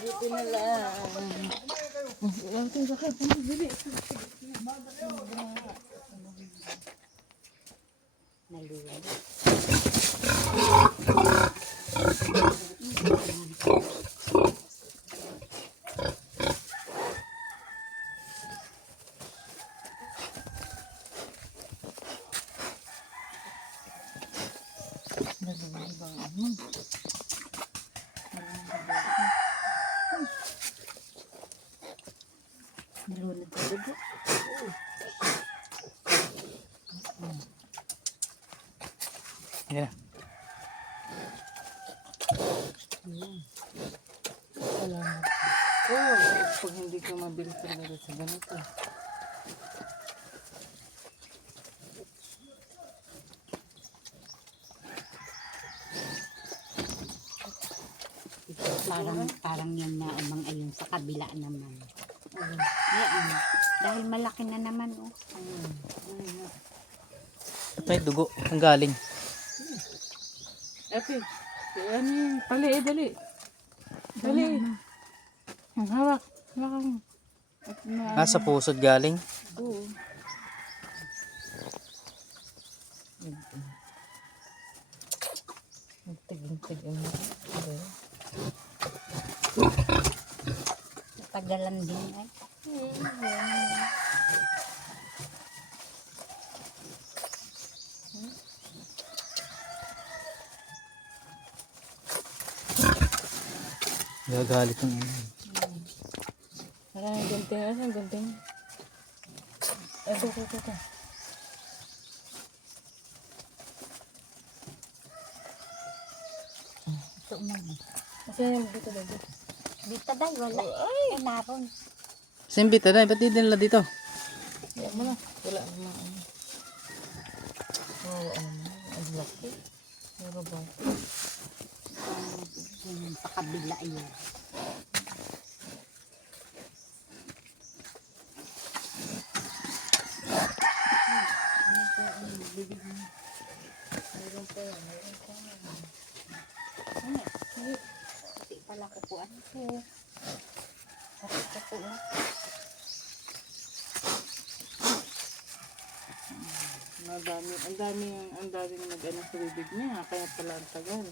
Buti na lang. Wala itong sakit. Bili. Naluwag. Nalunod sa dugo. Yeah. Salamat. Pag hindi ka mabilis talaga sa ganito. Parang yan na umang ayun sa kabila naman. Yan. Dahil malaki na naman oh. Ito yung dugo. Ang galing. Ate, ano yun? Dali. Dali. Hawak. Hawak mo. Sa pusod galing. Oo. Tig-tig mo. Tagalan din ay. Gagalit ng Maraming gunting. Asan gunting? Ito. Ito man. Asan yung dito? Dito dahil wala. Ay, naroon. Simbita na. Ba't di din nila dito? Yan mo na. Wala naman. Oo, ang laki. Pero ba? Yun, sa kabila yun. Pati pala kukuan ko. Pati ko po. Ang daming nag-ano sa bibig niya. Kaya pala ang tagal.